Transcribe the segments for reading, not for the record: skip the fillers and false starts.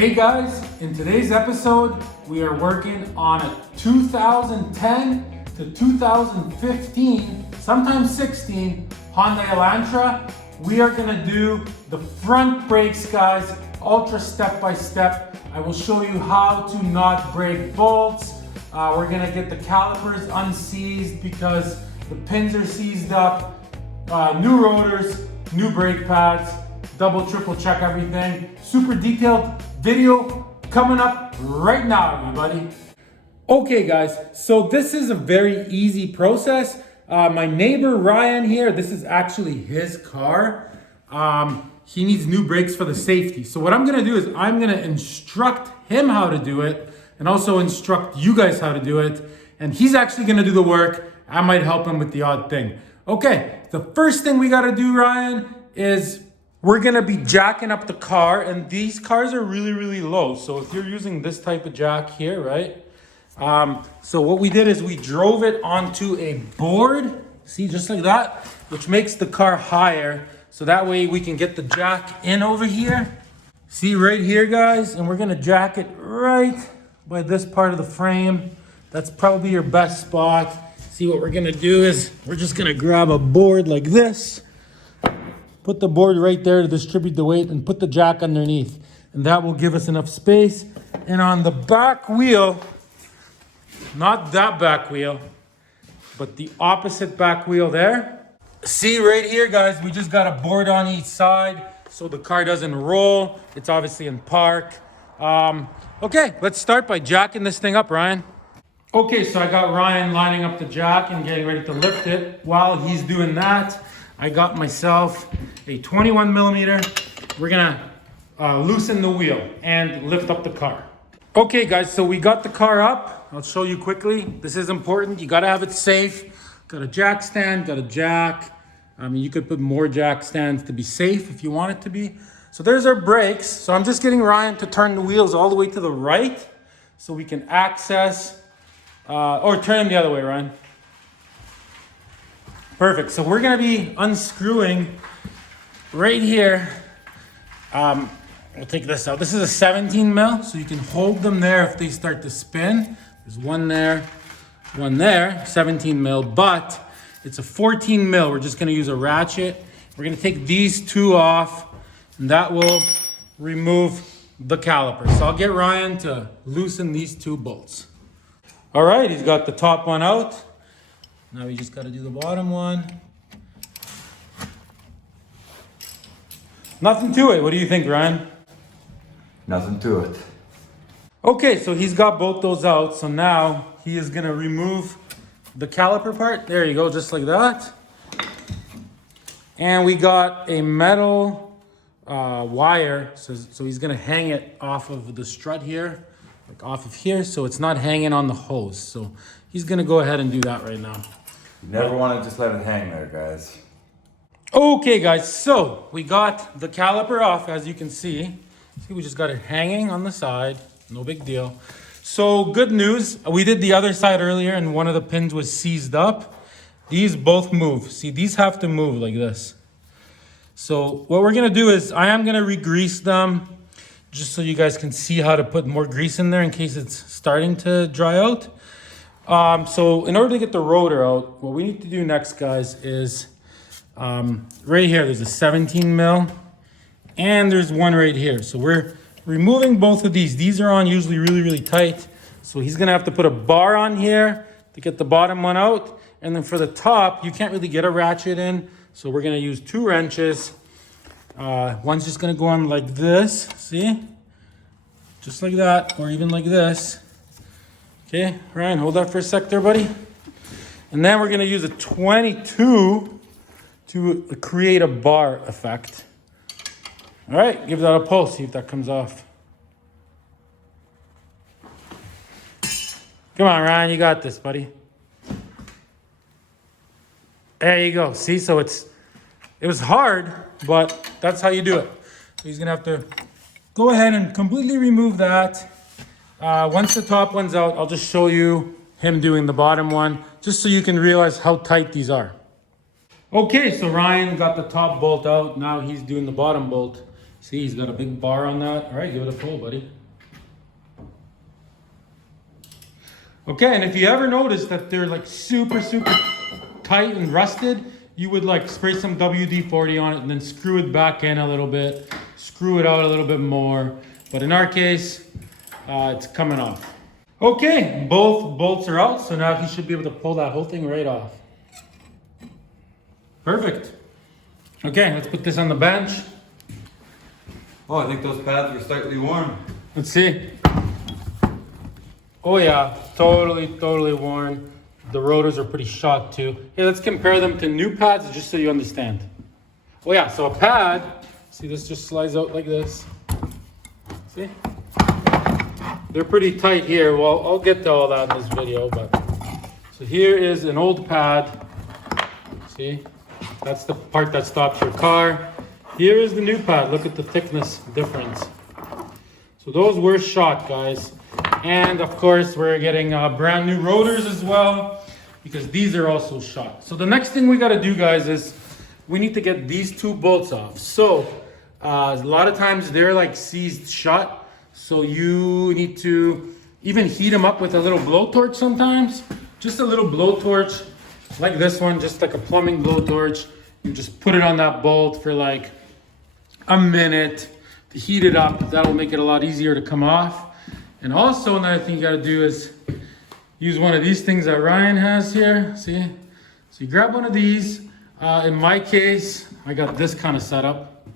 Hey guys, in today's episode, we are working on a 2010 to 2015, sometimes 16, Hyundai Elantra. We are gonna do the front brakes, guys, ultra step by step. I will show you how to not break bolts. We're gonna get the calipers unseized because the pins are seized up. New rotors, new brake pads, double, triple check everything. Super detailed video coming up right now, everybody. Okay guys, so this is a very easy process. My neighbor Ryan here, this is actually his car. He needs new brakes for the safety. So what I'm gonna do is I'm gonna instruct him how to do it and also instruct you guys how to do it. And he's actually gonna do the work. I might help him with the odd thing. Okay, the first thing we gotta do, Ryan, is we're gonna be jacking up the car, and these cars are really, really low. So if you're using this type of jack here, right? So what we did is we drove it onto a board, see, just like that, which makes the car higher. So that way we can get the jack in over here. See right here, guys, and we're gonna jack it right by this part of the frame. That's probably your best spot. See, what we're gonna do is we're just gonna grab a board like this, put the board right there to distribute the weight, and put the jack underneath. And that will give us enough space. And on the back wheel, not that back wheel, but the opposite back wheel there. See right here, guys, we just got a board on each side so the car doesn't roll. It's obviously in park. Okay, let's start by jacking this thing up, Ryan. Okay, so I got Ryan lining up the jack and getting ready to lift it. While he's doing that, I got myself a 21 millimeter. We're gonna loosen the wheel and lift up the car. Okay guys, so we got the car up. I'll show you quickly. This is important. You gotta have it safe. Got a jack stand, got a jack. I mean, you could put more jack stands to be safe if you want it to be. So there's our brakes. So I'm just getting Ryan to turn the wheels all the way to the right so we can access, or turn them the other way, Ryan. Perfect. So we're gonna be unscrewing right here. We'll take this out. This is a 17 mil, so you can hold them there if they start to spin. There's one there, 17 mil, but it's a 14 mil. We're just gonna use a ratchet. We're gonna take these two off, and that will remove the caliper. So I'll get Ryan to loosen these two bolts. All right, he's got the top one out. Now we just got to do the bottom one. Nothing to it. What do you think, Ryan? Nothing to it. Okay, so he's got both those out. So now he is going to remove the caliper part. There you go, just like that. And we got a metal wire. So he's going to hang it off of the strut here, like off of here. So it's not hanging on the hose. So he's going to go ahead and do that right now. You never want to just let it hang there, guys. Okay, guys, so we got the caliper off, as you can see. See, we just got it hanging on the side. No big deal. So good news, we did the other side earlier and one of the pins was seized up. These both move. See, these have to move like this. So what we're gonna do is I am gonna re-grease them just so you guys can see how to put more grease in there in case it's starting to dry out. So in order to get the rotor out, what we need to do next, guys, is right here, there's a 17 mil and there's one right here. So we're removing both of these. These are on usually really, really tight. So he's gonna have to put a bar on here to get the bottom one out. And then for the top, you can't really get a ratchet in. So we're gonna use two wrenches. One's just gonna go on like this, see? Just like that, or even like this. Okay, Ryan, hold that for a sec there, buddy. And then we're gonna use a 22 to create a bar effect. All right, give that a pull, see if that comes off. Come on, Ryan, you got this, buddy. There you go, see, so it was hard, but that's how you do it. So he's gonna have to go ahead and completely remove that. Once the top one's out, I'll just show you him doing the bottom one, just so you can realize how tight these are. Okay, so Ryan got the top bolt out. Now he's doing the bottom bolt. See, he's got a big bar on that. All right, give it a pull, buddy. Okay, and if you ever notice that they're like super tight and rusted, you would like spray some WD-40 on it and then screw it back in a little bit, screw it out a little bit more. But in our case, it's coming off. Okay, both bolts are out, so now he should be able to pull that whole thing right off. Perfect. Okay, let's put this on the bench. Oh, I think those pads were slightly worn. Let's see. Oh yeah, totally worn. The rotors are pretty shot too. Hey, let's compare them to new pads just so you understand. Oh yeah, so a pad, see this just slides out like this. See? They're pretty tight here. Well, I'll get to all that in this video, but so here is an old pad. See? That's the part that stops your car. Here is the new pad. Look at the thickness difference. So those were shot, guys. And of course, we're getting brand new rotors as well, because these are also shot. So the next thing we gotta do, guys, is we need to get these two bolts off. So a lot of times they're like seized shut. So you need to even heat them up with a little blowtorch sometimes. Just a little blowtorch like this one, just like a plumbing blowtorch. You just put it on that bolt for like a minute to heat it up. That'll make it a lot easier to come off. And also another thing you gotta do is use one of these things that Ryan has here, see? So you grab one of these. In my case, I got this kind of setup,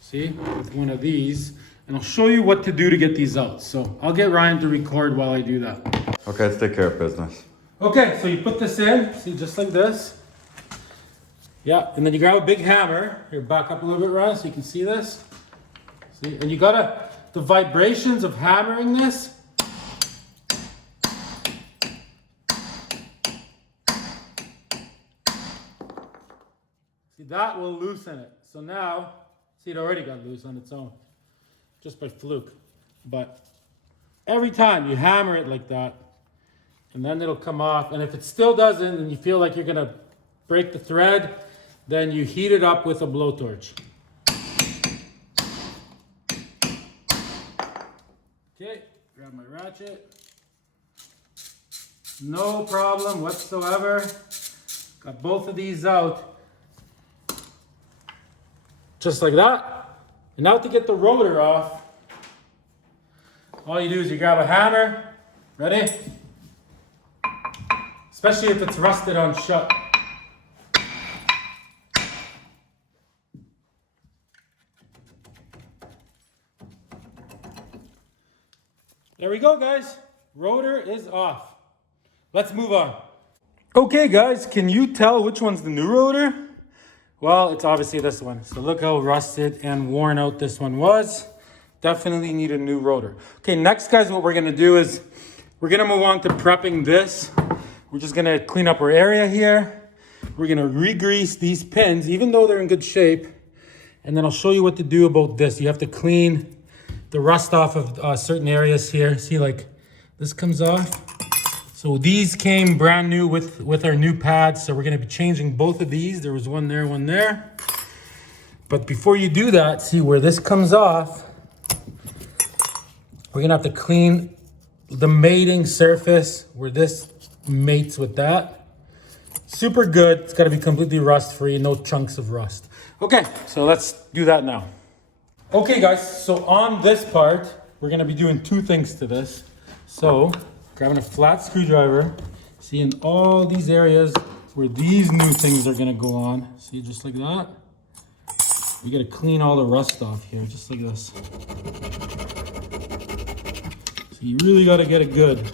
see? With one of these. And I'll show you what to do to get these out. So I'll get Ryan to record while I do that. Okay, let's take care of business. Okay, so you put this in, see, just like this. Yeah, and then you grab a big hammer. Here, back up a little bit, Ryan, so you can see this. See, and you gotta, the vibrations of hammering this, see, that will loosen it. So now, see, it already got loose on its own, just by fluke. But every time you hammer it like that, and then it'll come off. And if it still doesn't, and you feel like you're gonna break the thread, then you heat it up with a blowtorch. Okay, grab my ratchet. No problem whatsoever. Got both of these out. Just like that. And now to get the rotor off, all you do is you grab a hammer. Ready? Especially if it's rusted on shut. There we go, guys. Rotor is off. Let's move on. Okay, guys, can you tell which one's the new rotor? Well, it's obviously this one. So look how rusted and worn out this one was. Definitely need a new rotor. Okay, next, guys, what we're gonna do is we're gonna move on to prepping this. We're just gonna clean up our area here. We're gonna re-grease these pins, even though they're in good shape. And then I'll show you what to do about this. You have to clean the rust off of certain areas here. See, like this comes off. So these came brand new with our new pads. So we're gonna be changing both of these. There was one there, one there. But before you do that, see where this comes off, we're gonna have to clean the mating surface where this mates with that. Super good. It's got to be completely rust free, no chunks of rust. Okay, so let's do that now. Okay, guys, so on this part, we're going to be doing two things to this. So grabbing a flat screwdriver, see in all these areas where these new things are going to go on, see, just like that. You got to clean all the rust off here, just like this. So you really got to get it good.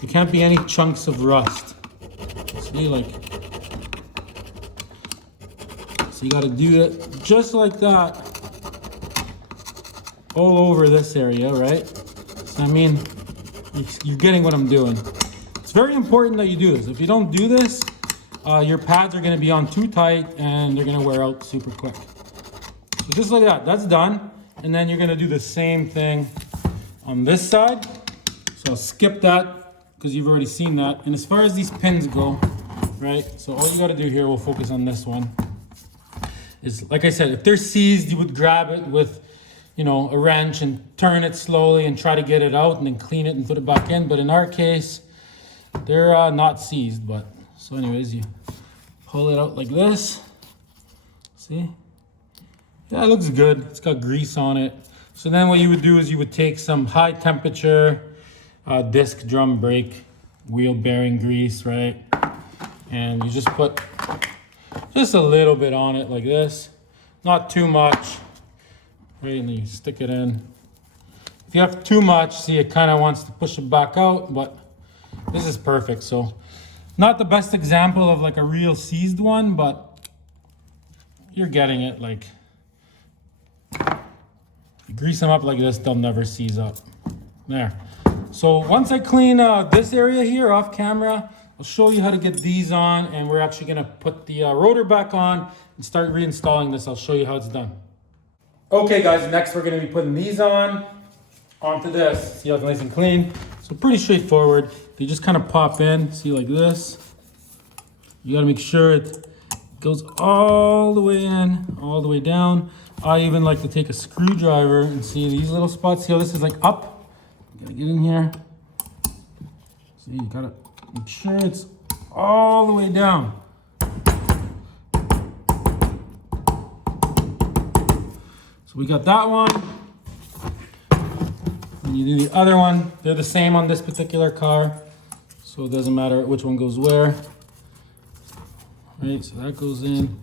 There can't be any chunks of rust. See, like, so you gotta do it just like that all over this area, right? So, I mean, you're getting what I'm doing. It's very important that you do this. If you don't do this, your pads are gonna be on too tight and they're gonna wear out super quick. So just like that, that's done. And then you're gonna do the same thing on this side. So I'll skip that, because you've already seen that. And as far as these pins go, right, so all you got to do here, we'll focus on this one, is like I said, if they're seized, you would grab it with you know, a wrench and turn it slowly and try to get it out and then clean it and put it back in. But in our case, they're not seized. But so anyways, you pull it out like this. See? Yeah, it looks good. It's got grease on it. So then what you would do is you would take some high temperature disc drum brake wheel bearing grease, right? And you just put just a little bit on it like this. Not too much. Right, and then you stick it in. If you have too much, see, it kind of wants to push it back out, but this is perfect. So not the best example of like a real seized one, but you're getting it. Like, you grease them up like this, they'll never seize up. There. So once I clean this area here off camera, I'll show you how to get these on, and we're actually gonna put the rotor back on and start reinstalling this. I'll show you how it's done. Okay guys, next we're gonna be putting these onto this. See how it's nice and clean? So pretty straightforward. They just kind of pop in, see, like this. You gotta make sure it goes all the way in, all the way down. I even like to take a screwdriver and see these little spots. See how this is like up? You gotta get in here. See, you gotta make sure it's all the way down. So we got that one. And you do the other one. They're the same on this particular car, so it doesn't matter which one goes where. Right, so that goes in.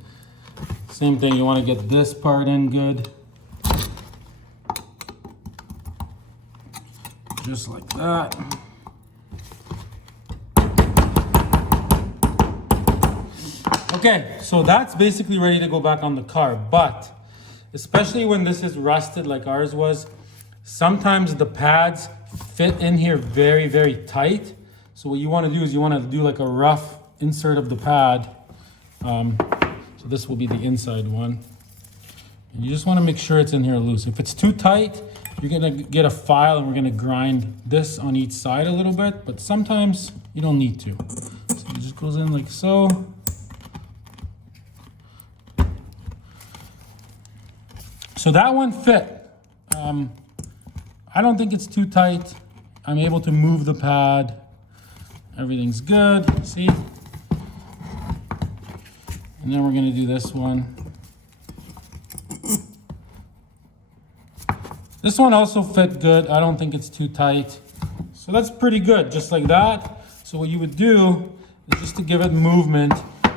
Same thing, you want to get this part in good. Just like that. Okay, so that's basically ready to go back on the car, but especially when this is rusted like ours was, sometimes the pads fit in here very, very tight. So what you want to do is you want to do like a rough insert of the pad. So this will be the inside one. And you just want to make sure it's in here loose. If it's too tight, you're going to get a file and we're going to grind this on each side a little bit, but sometimes you don't need to. So it just goes in like so. So that one fit. I don't think it's too tight. I'm able to move the pad. Everything's good, see? And then we're gonna do this one. This one also fit good. I don't think it's too tight. So that's pretty good, just like that. So what you would do is just to give it movement,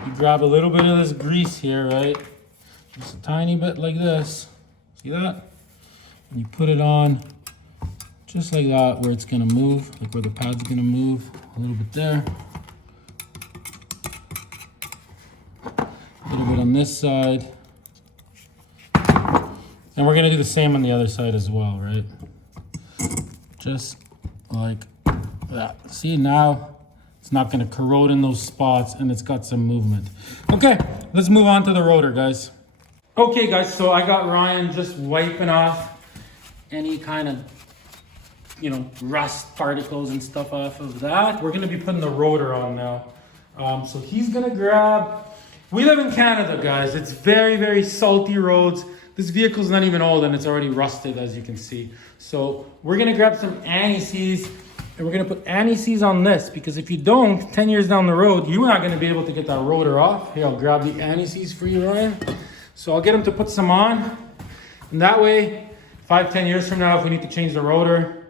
you grab a little bit of this grease here, right? Just a tiny bit like this. See that? And you put it on just like that, where it's gonna move, like where the pad's gonna move, a little bit there. A little bit on this side. And we're gonna do the same on the other side as well, right? Just like that. See, now it's not gonna corrode in those spots and it's got some movement. Okay, let's move on to the rotor, guys. Okay guys, so I got Ryan just wiping off any kind of, you know, rust particles and stuff off of that. We're gonna be putting the rotor on now. So he's gonna grab, we live in Canada, guys. It's very, very salty roads. This vehicle's not even old and it's already rusted, as you can see. So we're gonna grab some anti-seize and we're gonna put anti-seize on this, because if you don't, 10 years down the road, you're not gonna be able to get that rotor off. Here, I'll grab the anti-seize for you, Ryan. So I'll get him to put some on. And that way, 5-10 years from now, if we need to change the rotor,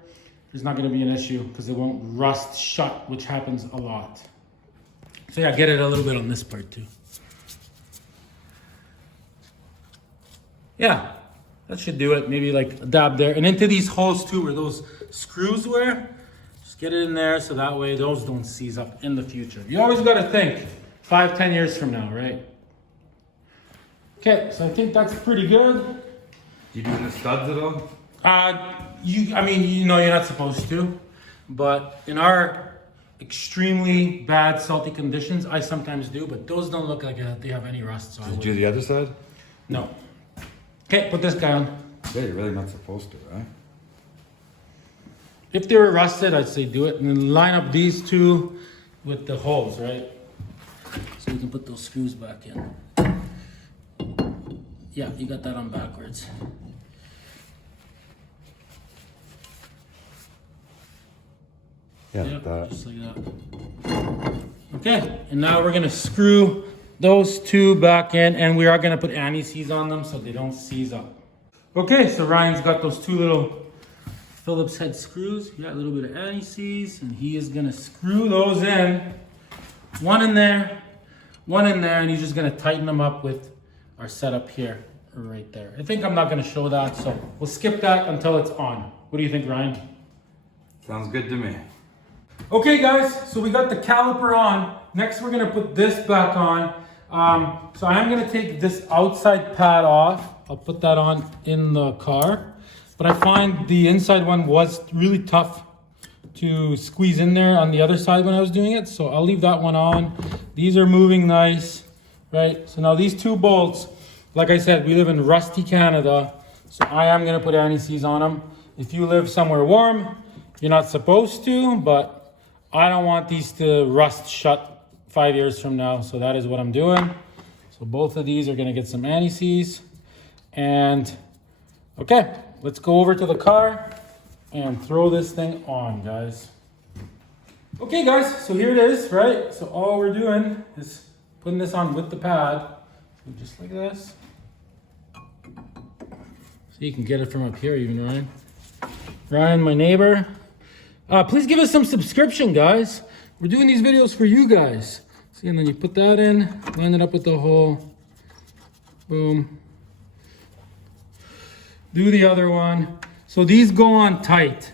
there's not gonna be an issue because it won't rust shut, which happens a lot. So yeah, get it a little bit on this part too. Yeah, that should do it. Maybe like a dab there. And into these holes too, where those screws were, just get it in there so that way those don't seize up in the future. You always gotta think 5-10 years from now, right? Okay, so I think that's pretty good. You doing the studs at all? I mean, you know you're not supposed to, but in our extremely bad salty conditions, I sometimes do, but those don't look like they have any rust. So Did you do the other side? No. Okay, put this guy on. Yeah, you're really not supposed to, right? If they were rusted, I'd say do it, and then line up these two with the holes, right? So you can put those screws back in. Yeah, you got that on backwards. Yeah, Yep, that. just like that. Okay, and now we're gonna screw those two back in, and we are gonna put anti-seize on them so they don't seize up. Okay, so Ryan's got those two little Phillips head screws. We got a little bit of anti-seize, and he is gonna screw those in. One in there, and he's just gonna tighten them up with our setup here, right there. I think I'm not gonna show that, so we'll skip that until it's on. What do you think, Ryan? Sounds good to me. Okay guys, so we got the caliper on. Next we're gonna put this back on. So I am gonna take this outside pad off. I'll put that on in the car. But I find the inside one was really tough to squeeze in there on the other side when I was doing it. So I'll leave that one on. These are moving nice, right? So now these two bolts, like I said, we live in rusty Canada. So I am gonna put anti-seize on them. If you live somewhere warm, you're not supposed to, but I don't want these to rust shut 5 years from now. So that is what I'm doing. So both of these are gonna get some anti-seize. And okay, let's go over to the car and throw this thing on, guys. Okay guys, so here it is, right? So all we're doing is putting this on with the pad. So just like this. So you can get it from up here even, Ryan. Ryan, my neighbor. Please give us some subscription, guys. We're doing these videos for you guys. See, and then you put that in, line it up with the hole. Boom. Do the other one. So these go on tight.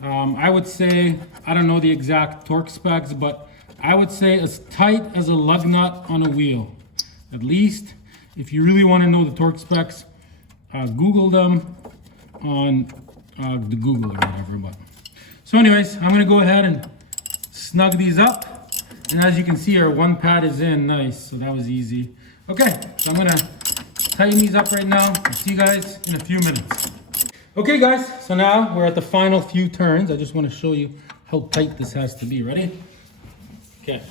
I would say, I don't know the exact torque specs, but I would say as tight as a lug nut on a wheel. At least, if you really want to know the torque specs, Google them on the Google or whatever. But so anyways, I'm gonna go ahead and snug these up. And as you can see, our one pad is in nice, so that was easy. Okay, so I'm gonna tighten these up right now. I'll see you guys in a few minutes. Okay guys, so now we're at the final few turns. I just wanna show you how tight this has to be. Ready? Okay.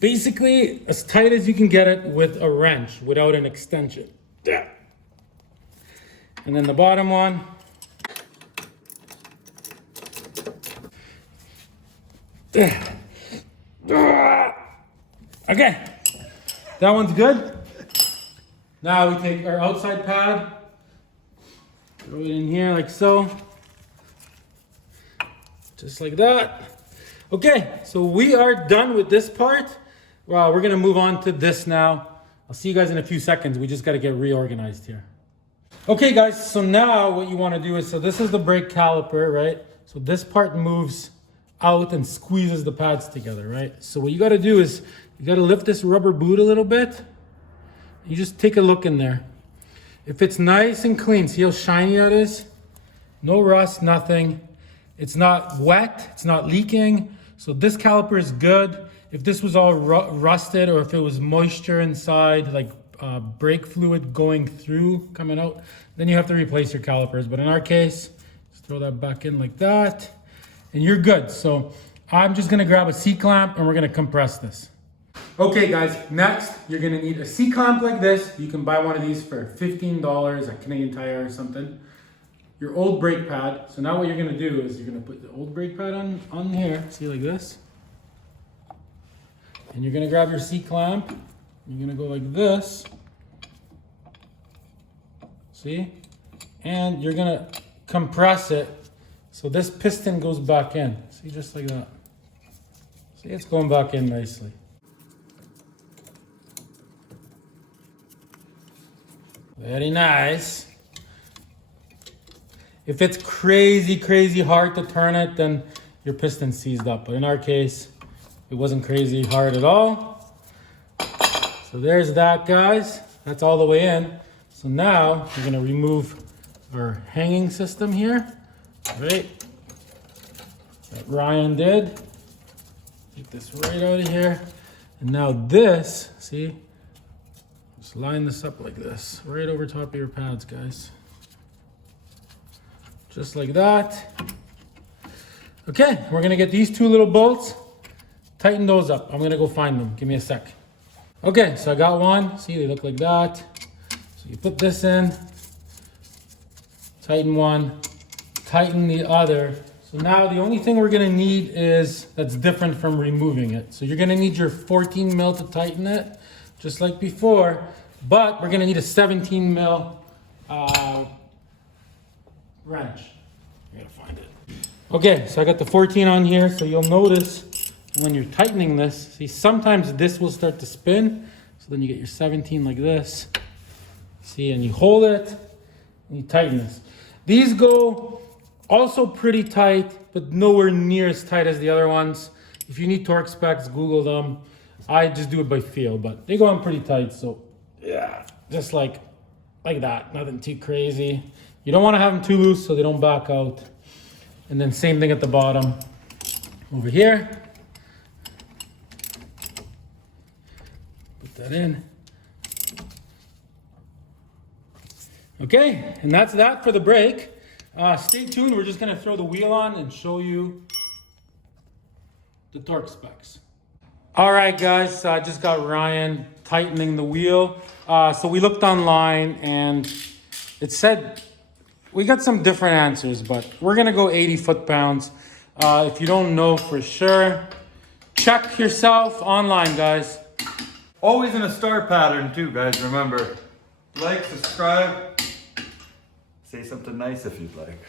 Basically, as tight as you can get it with a wrench without an extension. Yeah. And then the bottom one. Okay, that one's good. Now we take our outside pad, throw it in here like so. Just like that. Okay, so we are done with this part. Well, we're gonna move on to this now. I'll see you guys in a few seconds. We just gotta get reorganized here. Okay guys, so now what you wanna do is, so this is the brake caliper, right? So this part moves out and squeezes the pads together, right? So what you gotta do is, you gotta lift this rubber boot a little bit. You just take a look in there. If it's nice and clean, see how shiny that is? No rust, nothing. It's not wet, it's not leaking. So this caliper is good. If this was all rusted, or if it was moisture inside, like brake fluid going through, coming out, then you have to replace your calipers. But in our case, just throw that back in like that, and you're good. So I'm just gonna grab a C-clamp and we're gonna compress this. Okay guys, next you're gonna need a C-clamp like this. You can buy one of these for $15 at Canadian Tire or something. Your old brake pad. So now what you're gonna do is you're gonna put the old brake pad on here, see, like this. And you're gonna grab your C-clamp. You're gonna go like this. See? And you're gonna compress it so this piston goes back in. See, just like that. See, it's going back in nicely. Very nice. If it's crazy hard to turn it, then your piston's seized up. But in our case, it wasn't crazy hard at all. So there's that, guys. That's all the way in. So now we're gonna remove our hanging system here, right? That Ryan did. Take this right out of here. And now this, see? Just line this up like this, right over top of your pads, guys. Just like that. Okay, we're gonna get these two little bolts, tighten those up. I'm gonna go find them, give me a sec. Okay, so I got one, see, they look like that. You put this in, tighten one, tighten the other. So now the only thing we're gonna need is, that's different from removing it. So you're gonna need your 14 mil to tighten it, just like before, but we're gonna need a 17 mil wrench. I gotta find it. Okay, so I got the 14 on here, so you'll notice when you're tightening this, see sometimes this will start to spin, so then you get your 17 like this. See, and you hold it, and you tighten this. These go also pretty tight, but nowhere near as tight as the other ones. If you need torque specs, Google them. I just do it by feel, but they go on pretty tight, so yeah, just like that, nothing too crazy. You don't want to have them too loose so they don't back out. And then same thing at the bottom over here. Put that in. Okay, and that's that for the brake. Stay tuned, we're just gonna throw the wheel on and show you the torque specs. All right, guys, so I just got Ryan tightening the wheel. So we looked online and it said, we got some different answers, but we're gonna go 80 foot-pounds. If you don't know for sure, check yourself online, guys. Always in a star pattern too, guys, remember. Like, subscribe, say something nice if you'd like.